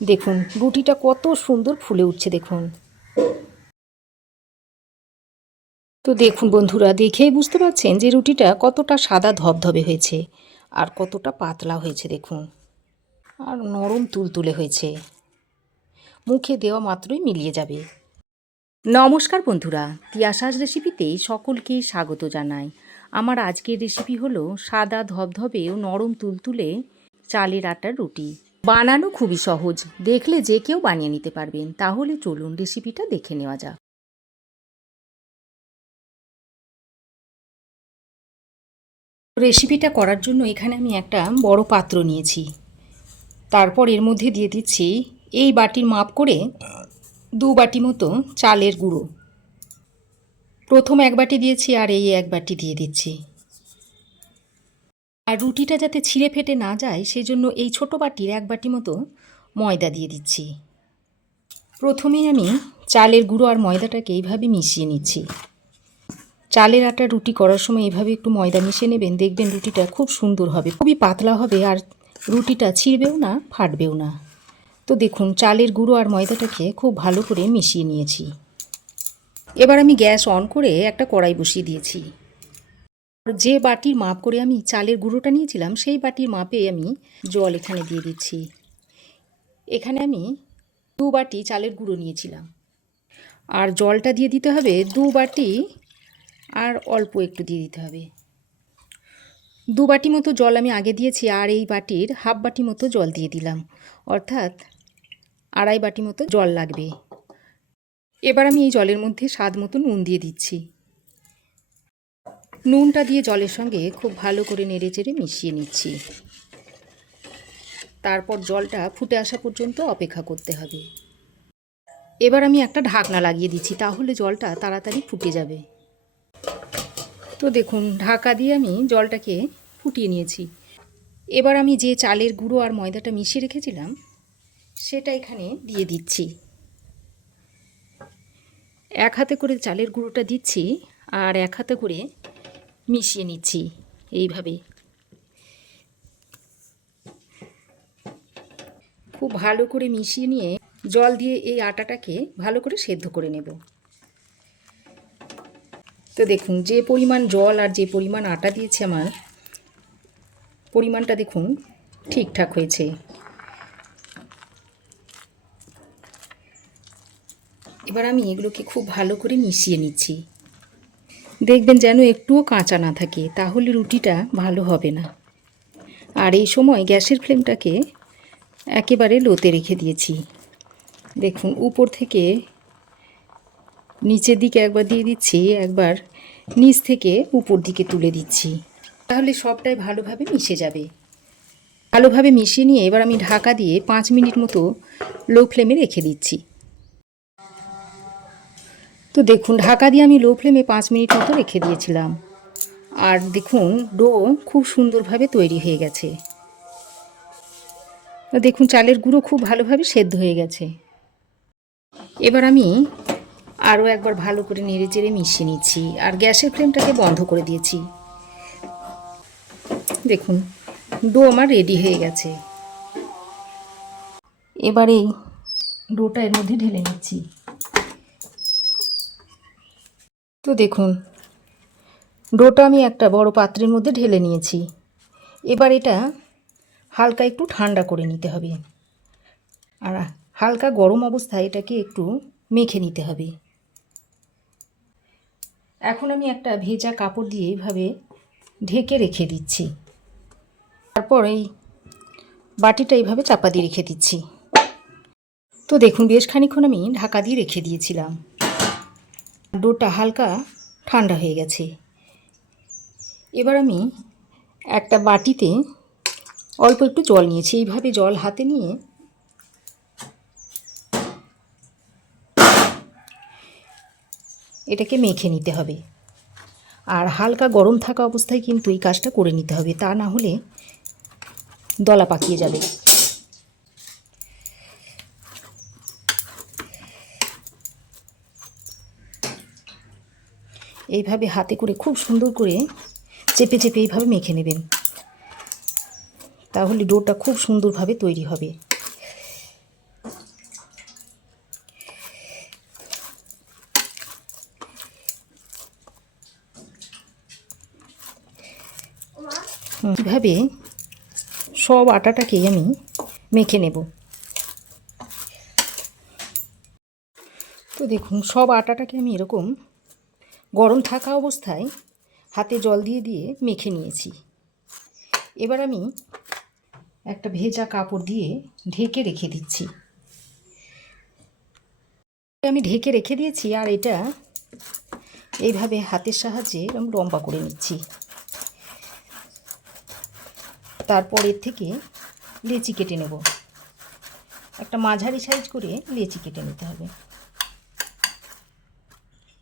দেখুন রুটিটা কত সুন্দর ফুলে উঠছে দেখুন। তো দেখুন বন্ধুরা, দেখেই বুঝতে পারছেন যে রুটিটা কতটা সাদা ধবধবে হয়েছে আর কতটা পাতলা হয়েছে দেখুন, আর নরম তুলতুলে হয়েছে, মুখে দেওয়া মাত্রই মিলিয়ে যাবে। নমস্কার বন্ধুরা, তিয়াশাস রেসিপিতে সকলকে স্বাগত জানাই। আমার আজকের রেসিপি হলো সাদা ধবধবে ও নরম তুলতুলে চালের আটার রুটি। বানানো খুবই সহজ, দেখলে যে কেউ বানিয়ে নিতে পারবেন। তাহলে চলুন রেসিপিটা দেখে নেওয়া যাক। রেসিপিটা করার জন্য এখানে আমি একটা বড় পাত্র নিয়েছি। তারপর এর মধ্যে দিয়ে দিচ্ছি এই বাটির মাপ করে 2 বাটি মতো চালের গুঁড়ো। প্রথম 1 বাটি দিয়েছি আর এই 1 বাটি দিয়ে দিচ্ছি। আর রুটিটা যাতে ছিঁড়ে ফেটে না যায় সেজন্য এই ছোট বাটির 1 বাটি মতো ময়দা দিয়ে দিচ্ছি। প্রথমেই আমি চালের গুঁড়ো আর ময়দাটাকে এইভাবে মিশিয়ে নিচ্ছি। চালের আটা রুটি করার সময় এইভাবে একটু ময়দা মিশিয়ে নেবেন, দেখবেন রুটিটা খুব সুন্দর হবে, খুবই পাতলা হবে আর রুটিটা ছিঁড়বেও না, ফাটবেও না। তো দেখুন চালের গুঁড়ো আর ময়দাটাকে খুব ভালো করে মিশিয়ে নিয়েছি। এবার আমি গ্যাস অন করে একটা কড়াই বসিয়ে দিয়েছি। যে বাটির মাপ করে আমি চালের গুঁড়োটা নিয়েছিলাম সেই বাটির মাপে আমি জল এখানে দিয়ে দিচ্ছি। এখানে আমি 2 বাটি চালের গুঁড়ো নিয়েছিলাম আর জলটা দিয়ে দিতে হবে 2 বাটি, আর অল্প একটু দিয়ে দিতে হবে। 2 বাটি মতো জল আমি আগে দিয়েছি আর এই বাটির হাফ বাটি মতো জল দিয়ে দিলাম, অর্থাৎ 2.5 বাটি মতো জল লাগবে। এবার আমি এই জলের মধ্যে স্বাদ মতো নুন দিয়ে দিচ্ছি। নুনটা দিয়ে জলের সঙ্গে খুব ভালো করে নেড়েচেড়ে মিশিয়ে নিচ্ছি। তারপর জলটা ফুটে আসা পর্যন্ত অপেক্ষা করতে হবে। এবার আমি একটা ঢাকনা লাগিয়ে দিচ্ছি, তাহলে জলটা তাড়াতাড়ি ফুটে যাবে। তো দেখুন ঢাকা দিয়ে আমি জলটাকে ফুটিয়ে নিয়েছি। এবার আমি যে চালের গুঁড়ো আর ময়দাটা মিশিয়ে রেখেছিলাম সেটা এখানে দিয়ে দিচ্ছি। 1 হাতে করে চালের গুঁড়োটা দিচ্ছি আর 1 হাতে করে মিশিয়ে নিচ্ছি এইভাবে। খুব ভালো করে মিশিয়ে নিয়ে জল দিয়ে এই আটাটাকে ভালো করে সেদ্ধ করে নেব। তো দেখুন যে পরিমাণ জল আর যে পরিমাণ আটা দিয়েছে আমার, পরিমাণটা দেখুন ঠিকঠাক হয়েছে। এবার আমি এগুলোকে খুব ভালো করে মিশিয়ে নিচ্ছি। দেখবেন যেন একটুও কাঁচা না থাকে, তাহলে রুটিটা ভালো হবে না। আর এই সময় গ্যাসের ফ্লেমটাকে একেবারে লোতে রেখে দিয়েছি। দেখুন উপর থেকে নিচের দিকে একবার দিয়ে দিচ্ছি, একবার নিচ থেকে উপর দিকে তুলে দিচ্ছি, তাহলে সবটাই ভালোভাবে মিশে যাবে। ভালোভাবে মিশিয়ে নিয়ে এবার আমি ঢাকা দিয়ে 5 মিনিট মতো লো ফ্লেমে রেখে দিচ্ছি। তো দেখুন ঢাকা দিয়ে আমি লো ফ্লেমে 5 মিনিট মতো রেখে দিয়েছিলাম আর দেখুন ডো খুব সুন্দরভাবে তৈরি হয়ে গেছে। দেখুন চালের গুঁড়ো খুব ভালোভাবে সেদ্ধ হয়ে গেছে। এবার আমি আরও একবার ভালো করে নেড়েচেড়ে মিশিয়ে নিচ্ছি আর গ্যাসের ফ্লেমটাকে বন্ধ করে দিয়েছি। দেখুন ডো আমার রেডি হয়ে গেছে। এবার এই ডোটা এর মধ্যে ঢেলে নিচ্ছি। তো দেখুন ডোটা আমি একটা বড় পাত্রের মধ্যে ঢেলে নিয়েছি। এবার এটা হালকা একটু ঠান্ডা করে নিতে হবে আর হালকা গরম অবস্থায় এটাকে একটু মেখে নিতে হবে। এখন আমি একটা ভেজা কাপড় দিয়ে এইভাবে ঢেকে রেখে দিচ্ছি। তারপর এই বাটিটা এইভাবে চাপা দিয়ে রেখে দিচ্ছি। তো দেখুন বেশ খানিকক্ষণ আমি ঢাকা দিয়ে রেখে দিয়েছিলাম। ডোটা হালকা ঠান্ডা হয়ে গেছে। এবার আমি একটা বাটিতে অল্প একটু জল নিয়েছি, এইভাবে জল হাতে নিয়ে এটাকে মেখে নিতে হবে আর হালকা গরম থাকা অবস্থায় কিন্তু এই কাজটা করে নিতে হবে, তা না হলে দলা পাকিয়ে যাবে। এইভাবে হাতে করে খুব সুন্দর করে চেপে চেপে এইভাবে মেখে নেবেন, তাহলে ডোটা খুব সুন্দরভাবে তৈরি হবে। এভাবে সব আটাটাকেই আমি মেখে নেব। তো দেখুন সব আটাটাকে আমি এরকম গরম থাকা অবস্থায় হাতে জল দিয়ে দিয়ে মেখে নিয়েছি। এবার আমি একটা ভেজা কাপড় দিয়ে ঢেকে রেখে দিচ্ছি। আমি ঢেকে রেখে দিয়েছি আর এটা এইভাবে হাতের সাহায্যে আমি লম্বা করে নিচ্ছি। তারপর এর থেকে লেচি কেটে নেব। একটা মাঝারি সাইজ করে লেচি কেটে নিতে হবে।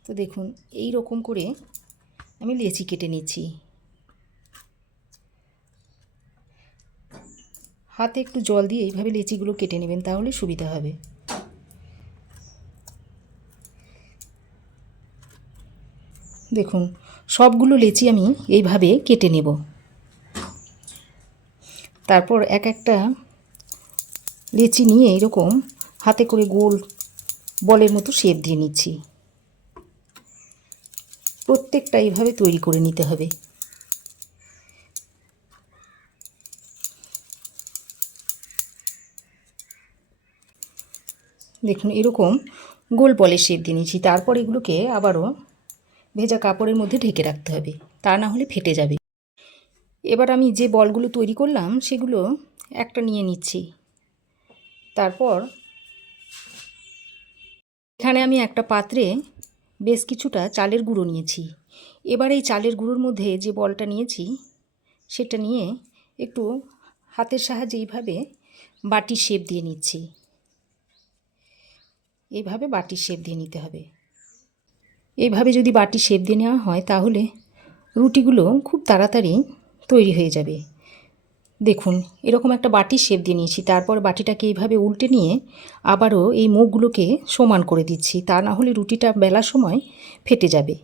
তো দেখুন এই রকম করে আমি লেচি কেটে নিচ্ছি। হাতে একটু জল দিয়ে এইভাবে লেচিগুলো কেটে নেবেন, তাহলে সুবিধা হবে। দেখুন সবগুলো লেচি আমি এইভাবে কেটে নেব। তারপর এক একটা লেচি নিয়ে এরকম হাতে করে গোল বলের মতো শেপ দিয়ে নিচ্ছি। প্রত্যেকটা এইভাবে তৈরি করে নিতে হবে। দেখুন এরকম গোল বলের শেপ দিয়ে নিচ্ছি। তারপর এগুলোকে আবারও ভেজা কাপড়ের মধ্যে ঢেকে রাখতে হবে, তা না হলে ফেটে যাবে। এবার আমি যে বলগুলো তৈরি করলাম সেগুলো একটা নিয়ে নিচ্ছি। তারপর এখানে আমি একটা পাত্রে বেশ কিছুটা চালের গুঁড়ো নিয়েছি। এবার এই চালের গুঁড়োর মধ্যে যে বলটা নিয়েছি সেটা নিয়ে একটু হাতের সাহায্যে এইভাবে বাটির শেপ দিয়ে নিচ্ছি। এইভাবে বাটির শেপ দিয়ে নিতে হবে। এইভাবে যদি বাটির শেপ দিয়ে নেওয়া হয় তাহলে রুটিগুলো খুব তাড়াতাড়ি তৈরি হয়ে যাবে। দেখুন এরকম একটা বাটির শেপ দিয়ে নিয়েছি। তারপর বাটিটাকে এইভাবে উল্টে নিয়ে আবারও এই মুখগুলোকে সমান করে দিচ্ছি, তা না হলে রুটিটা বেলার সময় ফেটে যাবে।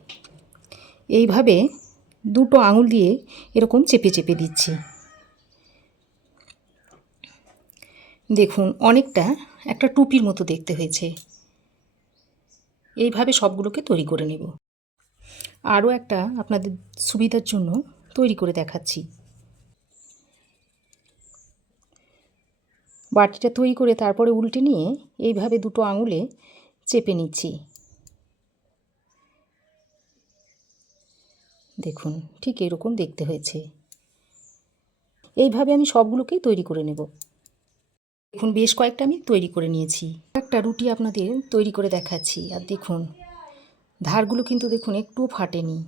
এইভাবে দুটো আঙুল দিয়ে এরকম চেপে চেপে দিচ্ছি। দেখুন অনেকটা একটা টুপির মতো দেখতে হয়েছে। এইভাবে সবগুলোকে তৈরি করে নেব। আরও একটা আপনাদের সুবিধার জন্য তৈরি করে দেখাচ্ছি। বাটিটা তৈরি করে তারপরে উল্টে নিয়ে এইভাবে দুটো আঙুলে চেপে নিচ্ছি। দেখুন ঠিক এরকম দেখতে হয়েছে। এইভাবে আমি সবগুলোকেই তৈরি করে নেব। দেখুন বেশ কয়েকটা আমি তৈরি করে নিয়েছি। একটা রুটি আপনাদের তৈরি করে দেখাচ্ছি। আর দেখুন ধারগুলো কিন্তু দেখুন একটুও ফাটেনি।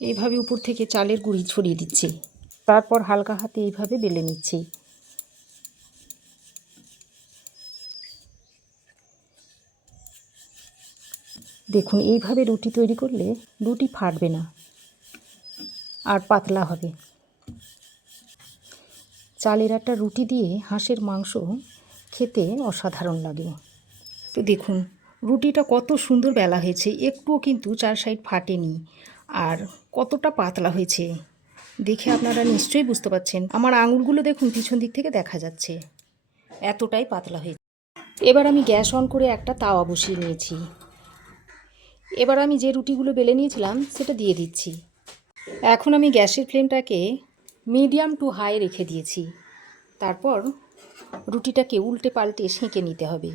এইভাবে উপর থেকে চালের গুঁড়ি ছড়িয়ে দিচ্ছি। তারপর হালকা হাতে এইভাবে বেলে নিচ্ছি। দেখুন এইভাবে রুটি তৈরি করলে রুটি ফাটবে না আর পাতলা হবে। চালের একটা রুটি দিয়ে হাঁসের মাংস খেতে অসাধারণ লাগে। তো দেখুন রুটিটা কত সুন্দর বেলা হয়েছে, একটুও কিন্তু চার সাইড ফাটেনি আর কতটা পাতলা হয়েছে দেখে আপনারা নিশ্চয়ই বুঝতে পারছেন। আমার আঙুলগুলো দেখুন পিছন দিক থেকে দেখা যাচ্ছে, এতটাই পাতলা হয়েছে। এবার আমি গ্যাস অন করে একটা তাওয়া বসিয়ে নিয়েছি। এবার আমি যে রুটিগুলো বেলে নিয়েছিলাম সেটা দিয়ে দিচ্ছি। এখন আমি গ্যাসের ফ্লেমটাকে মিডিয়াম টু হাই রেখে দিয়েছি। তারপর রুটিটাকে উল্টে পাল্টে সেঁকে নিতে হবে।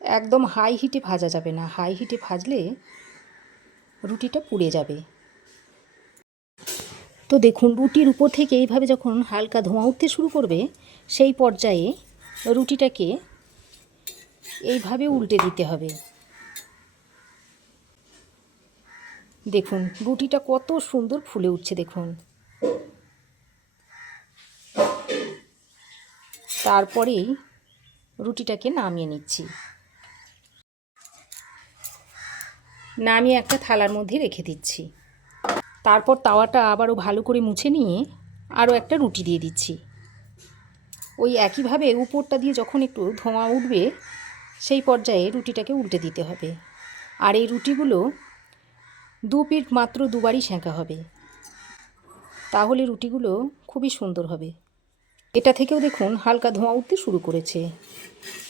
একদম হাই হিটে ভাজা যাবে না, হাই হিটে ভাজলে রুটিটা পুড়ে যাবে। তো দেখুন রুটির উপর থেকে এইভাবে যখন হালকা ধোঁয়া উঠতে শুরু করবে সেই পর্যায়ে রুটিটাকে এইভাবে উল্টে দিতে হবে। দেখুন রুটিটা কত সুন্দর ফুলে উঠছে দেখুন। তারপরেই রুটিটাকে নামিয়ে নিচ্ছি। নামিয়ে একটা থালার মধ্যে রেখে দিচ্ছি। তারপর তাওয়াটা আবারও ভালো করে মুছে নিয়ে আরও একটা রুটি দিয়ে দিচ্ছি। ওই একইভাবে উপরটা দিয়ে যখন একটু ধোঁয়া উঠবে সেই পর্যায়ে রুটিটাকে উল্টে দিতে হবে। আর এই রুটিগুলো দু পিঠ মাত্র দুবারই সেঁকা হবে, তাহলে রুটিগুলো খুবই সুন্দর হবে। এটা থেকেও দেখুন হালকা ধোঁয়া উঠতে শুরু করেছে।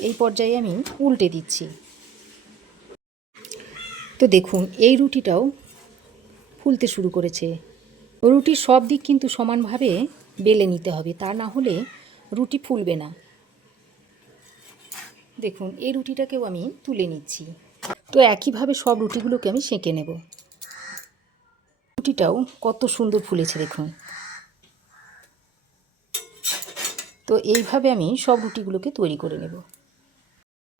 এই পর্যায়ে আমি উল্টে দিচ্ছি। তো দেখুন এই রুটিটাও ফুলতে শুরু করেছে। রুটির সব দিক কিন্তু সমানভাবে বেলে নিতে হবে, তা না হলে রুটি ফুলবে না। দেখুন এই রুটিটাকেও আমি তুলে নিচ্ছি। তো একইভাবে সব রুটিগুলোকে আমি সেঁকে নেব। রুটিটাও কত সুন্দর ফুলেছে দেখুন। তো এইভাবে আমি সব রুটিগুলোকে তৈরি করে নেব।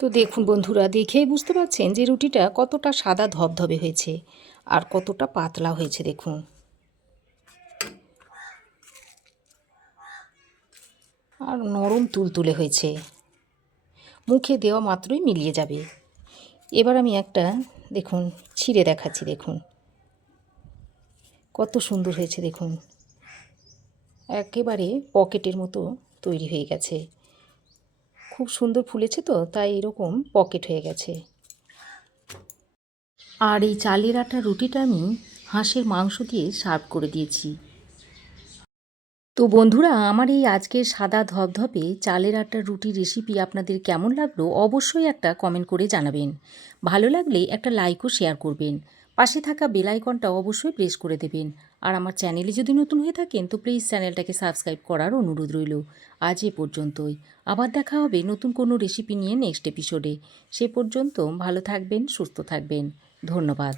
তো দেখুন বন্ধুরা, দেখেই বুঝতে পারছেন যে রুটিটা কতটা সাদা ধবধবে হয়েছে আর কতটা পাতলা হয়েছে দেখুন। আর নরম তুলতুলে হয়েছে, মুখে দেওয়া মাত্রই মিলিয়ে যাবে। এবার আমি একটা দেখুন ছিঁড়ে দেখাচ্ছি। দেখুন কত সুন্দর হয়েছে দেখুন, একেবারে পকেটের মতো তৈরি হয়ে গেছে। খুব সুন্দর ফুলেছে, তো তাই এরকম পকেট হয়ে গেছে। আর এই চালের আটার রুটিটা আমি হাঁসের মাংস দিয়ে সার্ভ করে দিয়েছি। তো বন্ধুরা, আমার এই আজকের সাদা ধবধবে চালের আটার রুটির রেসিপি আপনাদের কেমন লাগলো অবশ্যই একটা কমেন্ট করে জানাবেন। ভালো লাগলে একটা লাইক ও শেয়ার করবেন। পাশে থাকা বেল আইকনটা অবশ্যই প্রেস করে দেবেন। আর আমার চ্যানেলে যদি নতুন হয়ে থাকেন তো প্লিজ চ্যানেলটাকে সাবস্ক্রাইব করার অনুরোধ রইল। আজ এ পর্যন্তই। আবার দেখা হবে নতুন কোনো রেসিপি নিয়ে নেক্সট এপিসোডে। সে পর্যন্ত ভালো থাকবেন, সুস্থ থাকবেন। ধন্যবাদ।